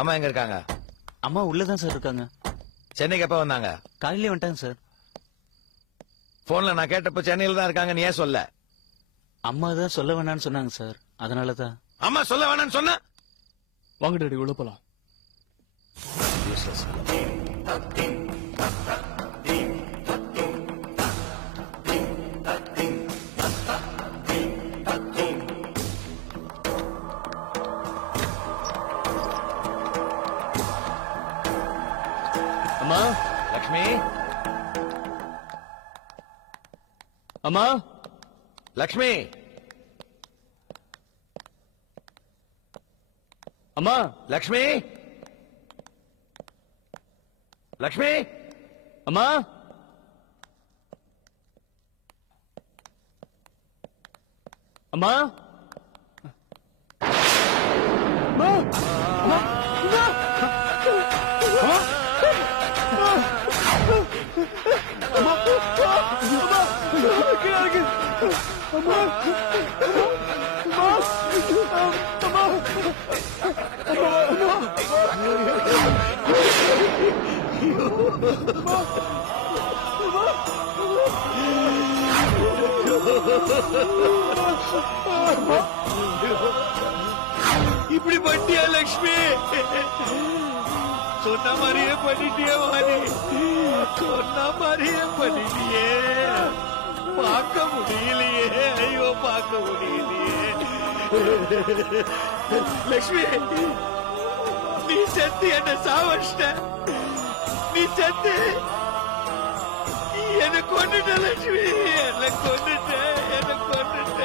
அம்மா எங்க இருக்காங்க? அம்மா உள்ளதான் சார் இருக்காங்க. சென்னைக்கு எப்ப வந்தாங்க? காலையிலே வந்துட்டாங்க சார். போன்ல நான் கேட்டப்ப சென்னையில தான் இருக்காங்க. நீ ஏன் சொல்ல? அம்மா தான் சொல்ல வேணாம்னு சொன்னாங்க சார், அதனாலதான். அம்மா சொல்ல வேணாம்னு சொன்னா? வாங்க டாடி உள்ள போலாம். அம்மா லக்ஷ்மி, அம்மா லக்ஷ்மி, அம்மா லக்ஷ்மி, லக்ஷ்மி, அம்மா அம்மா இப்படி பண்ணிட்டியா லக்ஷ்மி? சொன்ன மாதிரியே பண்ணிட்டியே வாணி, சொன்ன மாதிரியே பண்ணிட்டியே. பார்க்க முடியலையே, ஐயோ பார்க்க முடியலையே. லக்ஷ்மி, நீ செத்து என்ன சாவச்சிட்ட. நீ செத்து என்ன கொண்டுட்ட லட்சுமி, என்ன கொண்டுட்ட, என்ன கொண்டுட்ட.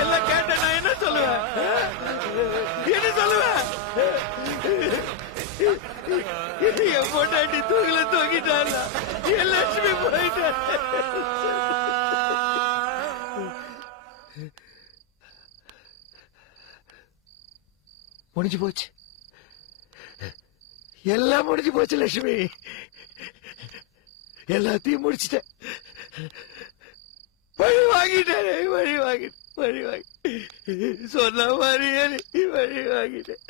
எல்லாம் கேட்ட நான் என்ன சொல்லுவேன்? என்ன சொல்லுவேன்? என் பொண்டாட்டி தூக்கில தூக்கிட்டாங்க, என் லட்சுமி போயிட்ட. முடிஞ்சு போச்சு, எல்லாம் முடிஞ்சு போச்சு லட்சுமி. எல்லாத்தையும் முடிச்சிட்டேன். வழி வாங்கிட்டேன், வழி வாங்கிட்டேன், வழி வாங்கி சொன்ன மாதிரியே வழி வாங்கிட்டேன்.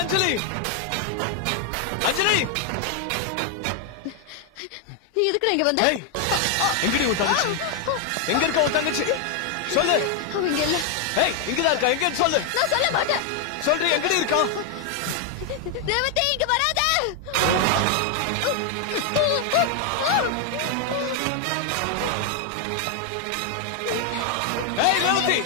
அஞ்சலி, அஞ்சலி, நீ எதுக்கு இங்க வந்த? எங்கடி உன் தங்கச்சி? எங்க இருக்க உன் தங்கச்சி? சொல்லு. அவங்க இல்ல. இங்கதான் இருக்கா, எங்கன்னு சொல்லு. நான் சொல்ல மாட்டேன். சொல்றேன், எங்கடி இருக்கா? ரேவதி, இங்க வராத. ரேவதி,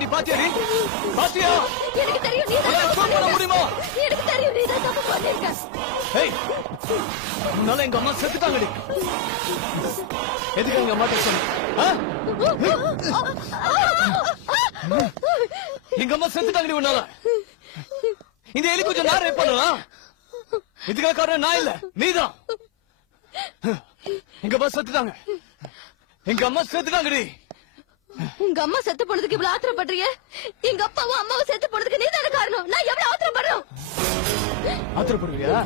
நீ பாத்தியா? பாத்தியா? எனக்கு தெரியும் நீ பண்ண முடியுமா? எனக்கு தெரியும் நீ தான் தப்பு பண்ணிருக்க. உன்னால எங்க அம்மா செத்துட்டாங்கடி. எதுக்கு எங்க அம்மா சொன்ன? எங்க அம்மா செத்துட்டாங்கடி உன்னால. இந்த எலி கொஞ்சம் நான் ரேப் பண்ணலாம். இதுக்காக காரணம் நான் இல்ல, நீதான். எங்க அம்மா செத்துட்டாங்க. எங்க அம்மா செத்துட்டாங்கடி. உங்க அம்மா செத்து போனதுக்கு இவ்வளவு ஆத்திரப்படுறீங்க. எங்க அப்பாவும் அம்மாவும் செத்து போனதுக்கு நீ தானே காரணம். நான் எவ்வளவு ஆத்திரப்படுறோம். ஆத்திரப்படுவியா?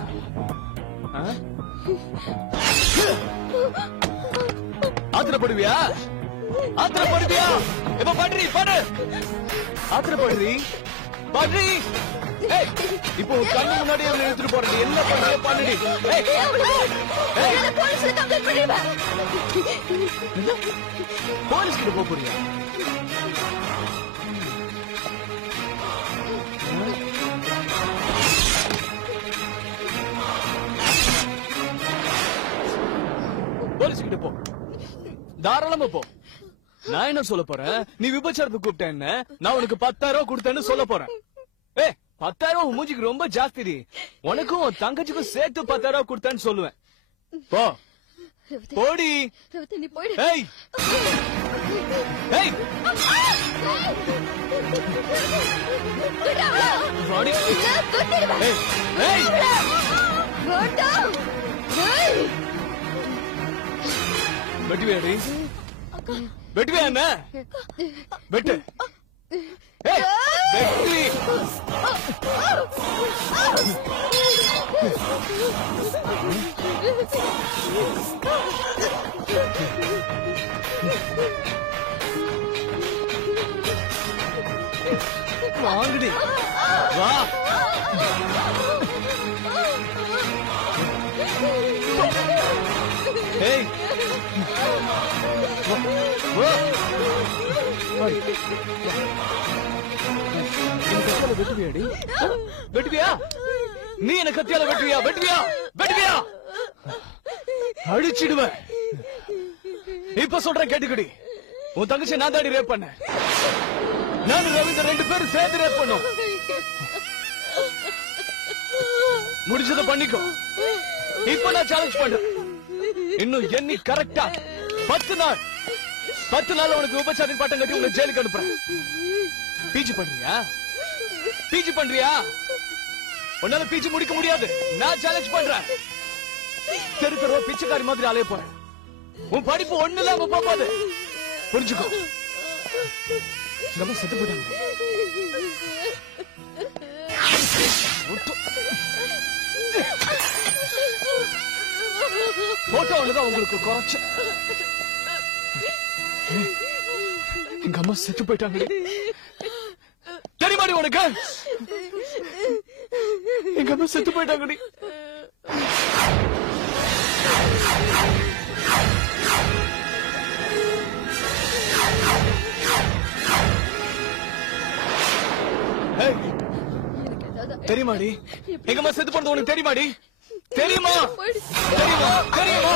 ஆத்திரப்படுவியா? ஆத்திரப்படுவியா? இப்ப பண்றி பாடு. ஆத்திரப்படுறி பாடுறி. இப்போ கண்ணு முன்னாடி அவனை எடுத்துட்டு போறீங்க. என்ன பண்றிய பண்ணுடி. போலீஸ்ல கம்ப்ளைண்ட் பண்ணிடுவேன். போலீஸ் கிட்ட போறியா? போலீஸ் கிட்ட போ, தாராளமா போ. நான் என்ன சொல்ல போறேன், நீ விபச்சாரத்துக்கு கூப்பிட்டேன்னு நான் உனக்கு 10,000 கொடுத்தேன்னு சொல்ல போறேன். 10,000 மூஞ்சிக்கு ரொம்ப ஜாஸ்தி. உனக்கும் உன் தங்கச்சிக்கும் சேர்த்து 10,000 கொடுத்தேன்னு சொல்லுவேன். போ போடி. நீ போயிடு. ஏய் ஏய் வாடி. ஏய் ஏய் வெட்டுவியாடி? வெட்டுவியா என்ன? வெட்டு. ஏய் வெட்டி. வாங்கடி வா. ஏய் வா. வெட்டுவியாடி? வெட்டுவியா? நீ என்ன கத்தியால வெட்டுவியா? வெட்டுவியா? வெட்டுவியா? அடிச்சிடுவேன். இப்ப சொல்றேன் கேட்டுக்கடி. உன் தங்கச்சி நான் தாடி ரேப் பண்ண. நானும் ரவீந்தர் 2 பேரும் சேர்த்து ரேப் பண்ணோம். முடிச்சத பண்ணிக்கோ. இப்ப நான் சேலஞ்ச் பண்றேன். இன்னும் எண்ணி கரெக்டா 10 நாள் உனக்கு விபச்சாரின் பட்டம் கட்டி உங்களை ஜெயிலுக்கு அனுப்புறேன். பீச்சு பண்றியா? பீச்சு பண்றியா? உன்னால பீச்சு முடிக்க முடியாது. நான் சேலஞ்ச் பண்றேன். தெருத்தரவா பிச்சைக்காரி மாதிரி அலைய போறேன். உன் படிப்பு ஒண்ணு இல்லாம போகாது. புரிஞ்சுக்கோ. நம்ம செத்து போயிட்டாங்க. போட்டோ ஒண்ணுதான் உங்களுக்கு குறைச்ச. எங்க அம்மா செத்து போயிட்டாங்க. தெரியுமாடி உனக்கு? எங்க அம்மா செத்து போயிட்டாங்கடி. தெரியுமாடி? எங்க அம்மா செத்து போனது உனக்கு தெரியுமாடி? தெரியுமா? தெரியுமா? தெரியுமா?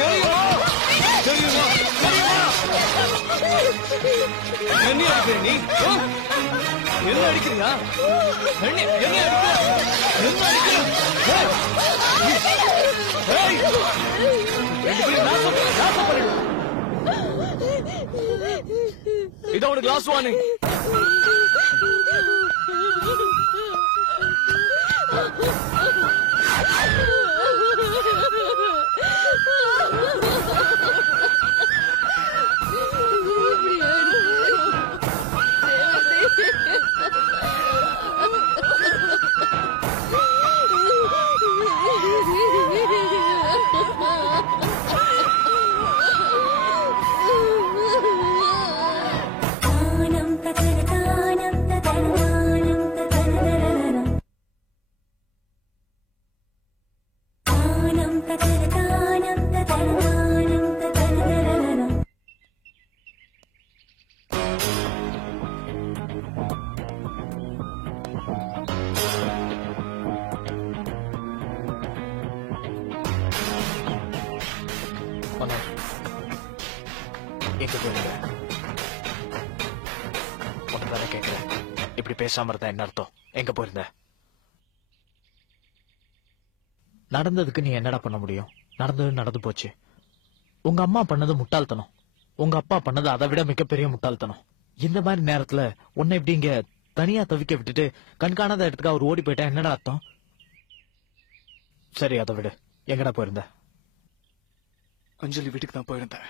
தெரியுமா? தெரியுமா? தெரியுமா? என்ன அடிக்கிற நீ? என்ன அடிக்கிறியா? என்ன அடிக்கிற? என்ன அடிக்கிற? இதான் உனக்கு லாஸ்ட் வார்னிங். இப்படி பேசாம இருந்தா என்ன அர்த்தம்? எங்க போயிருந்த? நடந்ததுக்கு நீ என்னடா பண்ண முடியும்? நடந்தது நடந்து போச்சு. உங்க அம்மா பண்ணது முட்டாள்தனம், உங்க அப்பா பண்ணது அதை விட மிகப்பெரிய முட்டாள்தனம். இந்த மாதிரி நேரத்துல உன்னை இப்படி இங்க தனியா தவிக்க விட்டுட்டு கண்காணாத இடத்துக்கு அவர் ஓடி போயிட்டா என்னடா அர்த்தம்? சரி அதை விடு, எங்கடா போயிருந்த? அஞ்சலி வீட்டுக்கு தான் போயிருந்தேன்.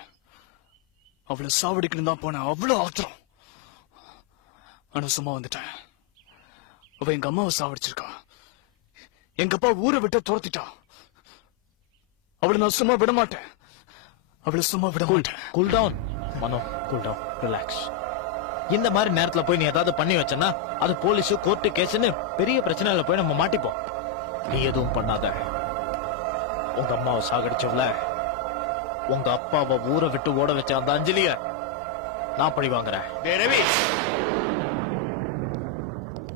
அவளை சாவடிக்கணும் தான் போனேன். அவ்வளவு ஆத்திரம். ஆனா சும்மா வந்துட்டேன். அவ எங்க அம்மாவை சாவடிச்சிருக்கா. எங்க அப்பா ஊரை விட்டு துரத்திட்டா. அவளை நான் சும்மா விட மாட்டேன். அவளை சும்மா விட மாட்டேன். கூல் டவுன் மனோ, கூல் டவுன், ரிலாக்ஸ். இந்த மாதிரி நேரத்துல போய் நீ ஏதாவது பண்ணி வச்சனா அது போலீஸ், கோர்ட்டு, கேஸ்னு பெரிய பிரச்சனைல போய் நம்ம மாட்டிப்போம். நீ எதுவும் பண்ணாத. உங்க அம்மாவை சாகடிச்சவள, உங்க அப்பாவை ஊரை விட்டு ஓட வச்ச அந்த அஞ்சலிய நான் பழி வாங்குறேன். Ravi,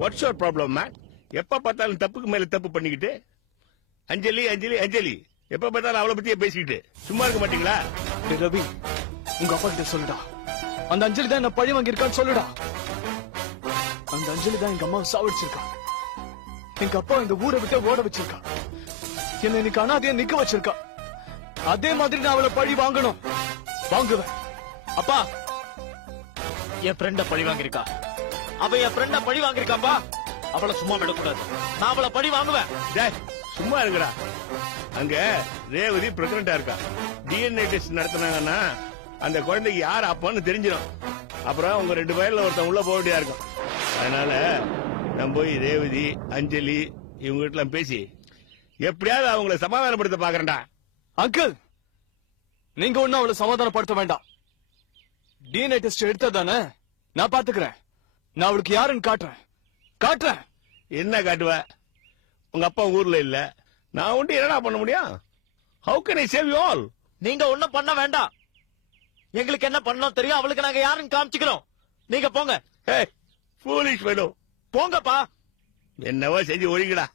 what's your problem man? எப்ப பார்த்தாலும் தப்புக்கு மேல தப்பு பண்ணிக்கிட்டு அஞ்சலி அஞ்சலி அஞ்சலி எப்ப பார்த்தாலும் அவளை பத்தியே பேசிக்கிட்டு சும்மா இருக்க மாட்டீங்களா? ரவி, உங்க அப்பா கிட்ட சொல்லுடா. அந்த அஞ்சலி தான் என்ன பழி வாங்கியிருக்கான்னு சொல்லுடா. அந்த அஞ்சலி தான் எங்க அம்மாவை சாவடிச்சிருக்கா. எங்க அப்பா இந்த ஊரை விட்டு ஓட வச்சிருக்கா. என்ன இன்னைக்கு அனாதையா நிக்க வச்சிருக்கா. அதே மாதிரி நான் அவளை பழி வாங்கணும். வாங்குவேன். அப்பா, என் ஃப்ரெண்ட பழி வாங்கிருக்கா. அவ என் ஃப்ரெண்ட பழி வாங்கிருக்காப்பா. அவளை சும்மா விடக்கூடாது. நான் அவளை பழி வாங்குவேன். டேய், சும்மா இருக்கடா. அங்க ரேவதி பிரெக்னண்டா இருக்கா. டிஎன்ஏ டெஸ்ட் நடத்தினாங்கன்னா அந்த குழந்தைக்கு யார் அப்பான்னு தெரிஞ்சிடும். அப்புறம் உங்க 2 பேர்ல ஒருத்தன் உள்ள போக வேண்டியா இருக்கும். அதனால நான் போய் ரேவதி, அஞ்சலி இவங்க கிட்ட பேசி எப்படியாவது அவங்களை சமாதானப்படுத்த பாக்குறேன்டா. அங்கிள், நீங்க ஒன்னும் அவளை சமாதானப்படுத்த வேண்டாம். டிஎன்ஏ டெஸ்ட் எடுத்ததானே, நான் பாத்துக்கிறேன். நான் அவளுக்கு யாருன்னு காட்டுறேன். என்ன காட்டுவ? உங்க அப்பா ஊர்ல இல்ல. நான் ஒண்டி என்னடா பண்ண முடியும்? How can I save you all? நீங்க ஒண்ணும் பண்ண வேண்டாம். எங்களுக்கு என்ன பண்ணணும் தெரியும். அவளுக்கு நாங்க யாருன்னு காமிச்சுக்கிறோம். நீங்க போங்க. Hey, foolish fellow. போங்கப்பா. என்னவோ செஞ்சு ஒழிங்கடா.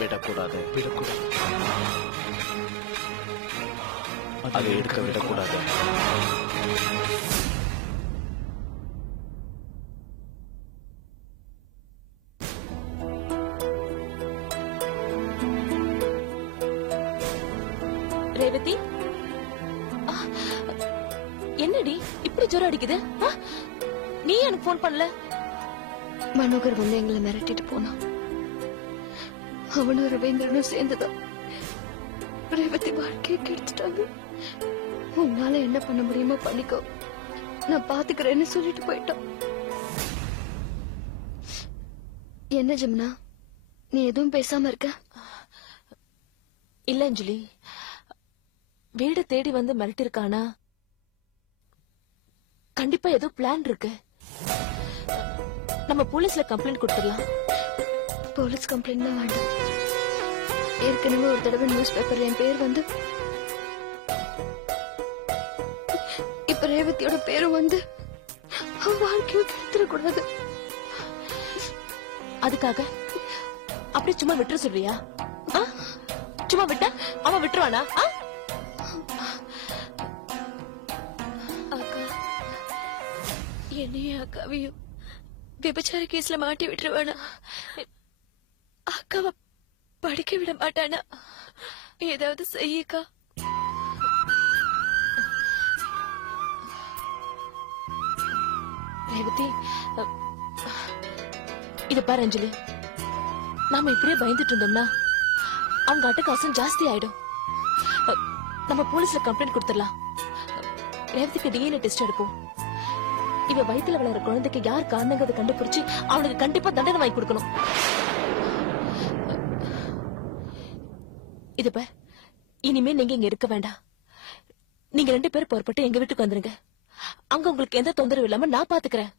விடக்கூடாது. அதை எடுக்க விடக்கூடாது. ரேவதி, என்னடி இப்படி ஜுரம் அடிக்குது? நீ எனக்கு போன் பண்ணல? மனோகர் வந்து எங்களை மிரட்டிட்டு போனான். அவனும் ரவீந்திரனும் சேர்ந்துதான் ரேவதி வாழ்க்கையை கெடுத்துட்டாங்க. உன்னால என்ன பண்ண முடியுமோ பண்ணிக்கோ, நான் பாத்துக்கிறேன்னு சொல்லிட்டு போயிட்டான். என்ன ஜமுனா, நீ எதுவும் பேசாம இருக்க? இல்ல அஞ்சலி, வீடு தேடி வந்து மிரட்டிருக்கானா? கண்டிப்பா ஏதோ பிளான் இருக்கு. நம்ம போலீஸ்ல கம்ப்ளைண்ட் கொடுத்துடலாம். போலீஸ் கம்ப்ளைண்ட் தான் வேண்டாம். ஏற்கனவே ஒரு தடவை நியூஸ் பேப்பர்ல என் பேர் வந்து, இப்ப ரேவதியோட பேரும் வந்து அவன் வாழ்க்கையை கெடுத்துடக்கூடாது. அதுக்காக அப்படி சும்மா விட்டுற சொல்றியா? சும்மா விட்டா அவன் விட்டுருவானா? அக்கா, என்னையும் அக்காவையும் விபச்சார கேஸ்ல மாட்டி விட்டுருவானா? அக்காவை படிக்க விட மாட்டானா? ஏதாவது செய்யக்கா. ரேவதி, இது பாரு அஞ்சலி, நாம இப்படியே பயந்துட்டு இருந்தோம்னா அவங்க அட்டகாசம் ஜாஸ்தி ஆயிடும். நம்ம போலீஸ்ல கம்ப்ளைண்ட் கொடுத்துடலாம். ரேவதிக்கு டிஎன்ஏ டெஸ்ட் எடுப்போம். இவ வயித்துல வளர குழந்தைக்கு யார் காரணங்கிறத கண்டுபிடிச்சு அவனுக்கு கண்டிப்பா தண்டனை வாங்கி கொடுக்கணும். இது பார், இனிமே நீங்க இங்க இருக்க வேண்டாம். நீங்க 2 பேரும் புறப்பட்டு எங்க வீட்டுக்கு வந்துருங்க. அங்க உங்களுக்கு எந்த தொந்தரவு இல்லாம நான் பாத்துக்கிறேன்.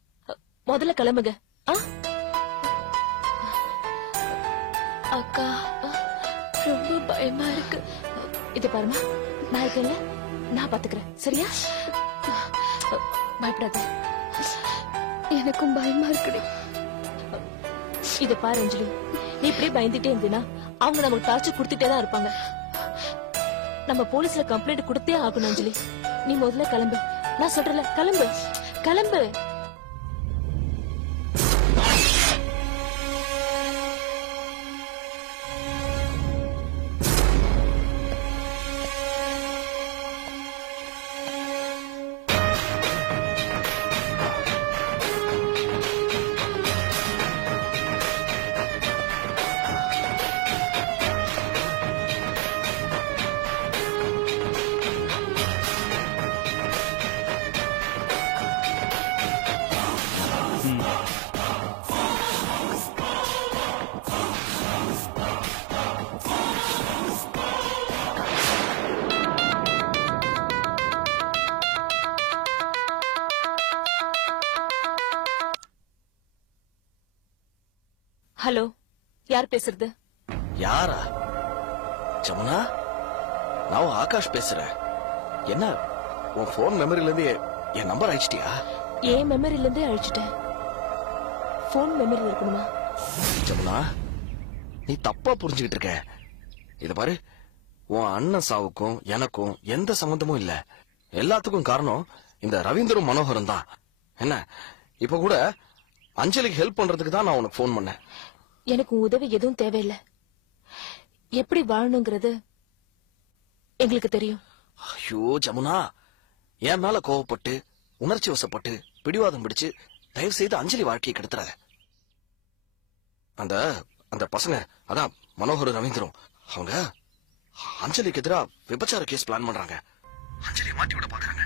முதல்ல கிளம்புங்க. அக்கா, ரொம்ப பயமா இருக்கு. இது பாருமா, நான் இருக்கேன்ல, நான் பாத்துக்கிறேன். சரியா? பயப்படாத. எனக்கும் பயமா இருக்குடி. இத பாரு அஞ்சலி, நீ இப்படியே பயந்துட்டே இருந்தீனா அவங்க நமக்கு டார்ச்சர் கொடுத்துட்டே தான் இருப்பாங்க. நம்ம போலீஸ்ல கம்ப்ளைண்ட் கொடுத்தே ஆகணும் அஞ்சலி. நீ முதல்ல கிளம்பு. நான் சொல்றல, கிளம்பு கிளம்பு. ஹலோ, யார் பேசுறது? யாரா? ஜமுனா, நான் ஆகாஷ் பேசுறேன். என்ன உன் போன் மெமரில இருந்து என் நம்பர் அழிச்சிட்டியா? ஏன் மெமரில இருந்தே அழிச்சிட்டேன். போன் மெமரியில் இருக்கணுமா? ஜமுனா, நீ தப்பா புரிஞ்சுக்கிட்டு இருக்க. இத பாரு, உன் அண்ணன் சாவுக்கும் எனக்கும் எந்த சம்பந்தமும் இல்ல. எல்லாத்துக்கும் காரணம் இந்த ரவீந்திரும் மனோகரும் தான். என்ன, இப்ப கூட அஞ்சலிக்கு ஹெல்ப் பண்றதுக்கு தான் நான் உனக்கு போன் பண்ணேன். எனக்கு உதவி எதுவும் தேவையில்லை. எப்படி வாழணுங்கிறது எங்களுக்கு தெரியும். ஐயோ ஜமுனா, என் மேல கோவப்பட்டு உணர்ச்சி வசப்பட்டு பிடிவாதம் பிடிச்சு தயவு செய்து அஞ்சலி வாழ்க்கையை கெடுத்துறாங்க. அந்த அந்த பசங்க, அதான் மனோகர் ரவீந்திரம், அவங்க அஞ்சலிக்கு எதிரா விபச்சார கேஸ் பிளான் பண்றாங்க. அஞ்சலி மாட்டி விட பாக்குறாங்க.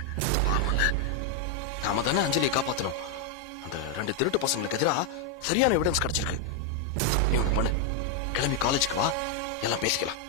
நாம தானே அஞ்சலியை காப்பாத்தணும். அந்த 2 திருட்டு பசங்களுக்கு எதிரா சரியான எவிடன்ஸ் கிடைச்சிருக்கு. நீ ஒண்ணு பண்ணு, கிளம்பி காலேஜுக்கு வா, எல்லாம் பேசிக்கலாம்.